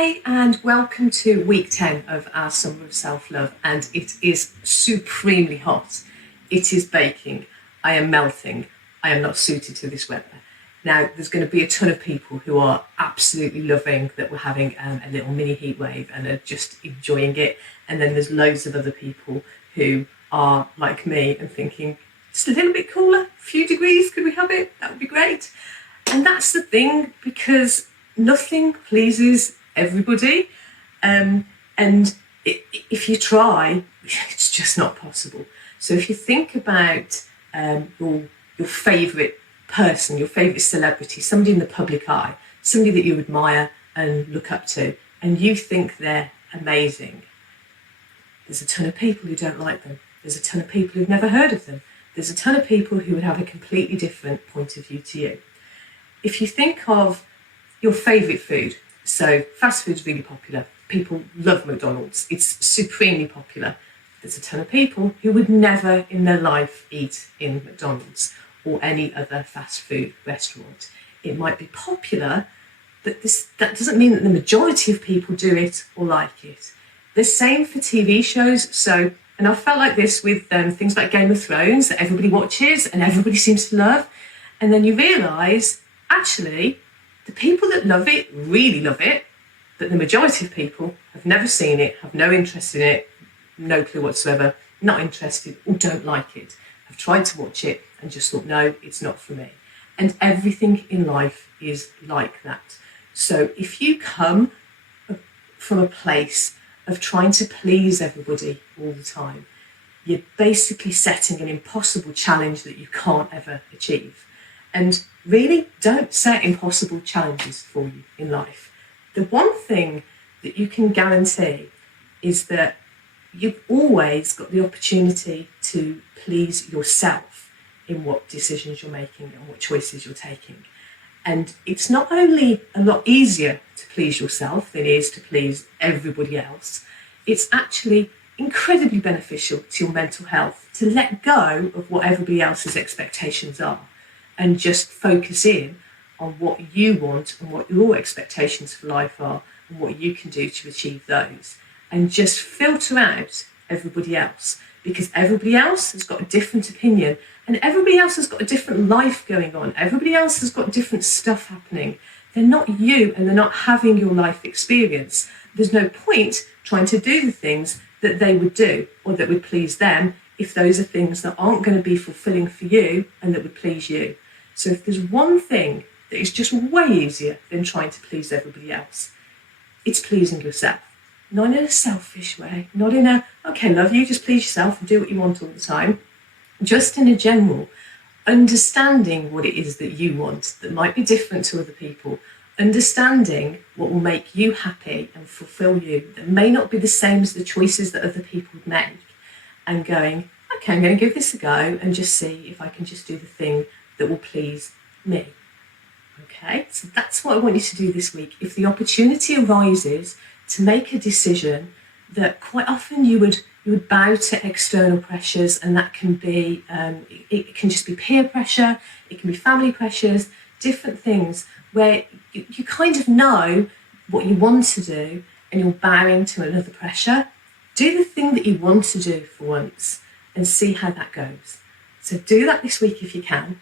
Hi and welcome to week 10 of our Summer of Self-Love, and it is supremely hot. It is baking. I am melting. I am not suited to this weather. Now, there's going to be a ton of people who are absolutely loving that we're having a little mini heat wave and are just enjoying it. And then there's loads of other people who are like me and thinking, just a little bit cooler, a few degrees, could we have it? That would be great. And that's the thing, because nothing pleases everybody. And if you try, it's just not possible. So if you think about your favourite person, your favourite celebrity, somebody in the public eye, somebody that you admire and look up to, and you think they're amazing, there's a ton of people who don't like them. There's a ton of people who've never heard of them. There's a ton of people who would have a completely different point of view to you. If you think of your favourite food, so fast food's really popular. People love McDonald's. It's supremely popular. There's a ton of people who would never in their life eat in McDonald's or any other fast food restaurant. It might be popular, but that doesn't mean that the majority of people do it or like it. The same for TV shows. So, and I felt like this with things like Game of Thrones that everybody watches and everybody seems to love. And then you realise, actually, the people that love it really love it, but the majority of people have never seen it, have no interest in it, no clue whatsoever, not interested or don't like it, have tried to watch it and just thought, no, it's not for me. And everything in life is like that. So if you come from a place of trying to please everybody all the time, you're basically setting an impossible challenge that you can't ever achieve. And really, don't set impossible challenges for you in life. The one thing that you can guarantee is that you've always got the opportunity to please yourself in what decisions you're making and what choices you're taking. And it's not only a lot easier to please yourself than it is to please everybody else, it's actually incredibly beneficial to your mental health to let go of what everybody else's expectations are and just focus in on what you want and what your expectations for life are and what you can do to achieve those. And just filter out everybody else, because everybody else has got a different opinion and everybody else has got a different life going on. Everybody else has got different stuff happening. They're not you and they're not having your life experience. There's no point trying to do the things that they would do or that would please them if those are things that aren't going to be fulfilling for you and that would please you. So if there's one thing that is just way easier than trying to please everybody else, it's pleasing yourself. Not in a selfish way, not in a, okay, love you, just please yourself and do what you want all the time. Just in a general, understanding what it is that you want that might be different to other people, understanding what will make you happy and fulfill you that may not be the same as the choices that other people would make, and going, okay, I'm going to give this a go and just see if I can just do the thing that will please me. Okay, so that's what I want you to do this week. If the opportunity arises to make a decision that quite often you would bow to external pressures, and that can be, it can just be peer pressure, it can be family pressures, different things where you kind of know what you want to do and you're bowing to another pressure. Do the thing that you want to do for once and see how that goes. So do that this week if you can.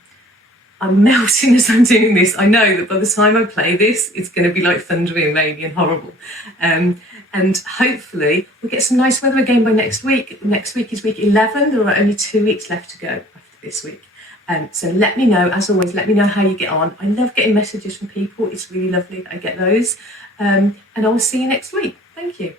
I'm melting as I'm doing this. I know that by the time I play this, it's going to be like thundering and rainy and horrible. And hopefully we'll get some nice weather again by next week. Next week is week 11. There are only 2 weeks left to go after this week. So let me know, as always, let me know how you get on. I love getting messages from people. It's really lovely that I get those. And I will see you next week. Thank you.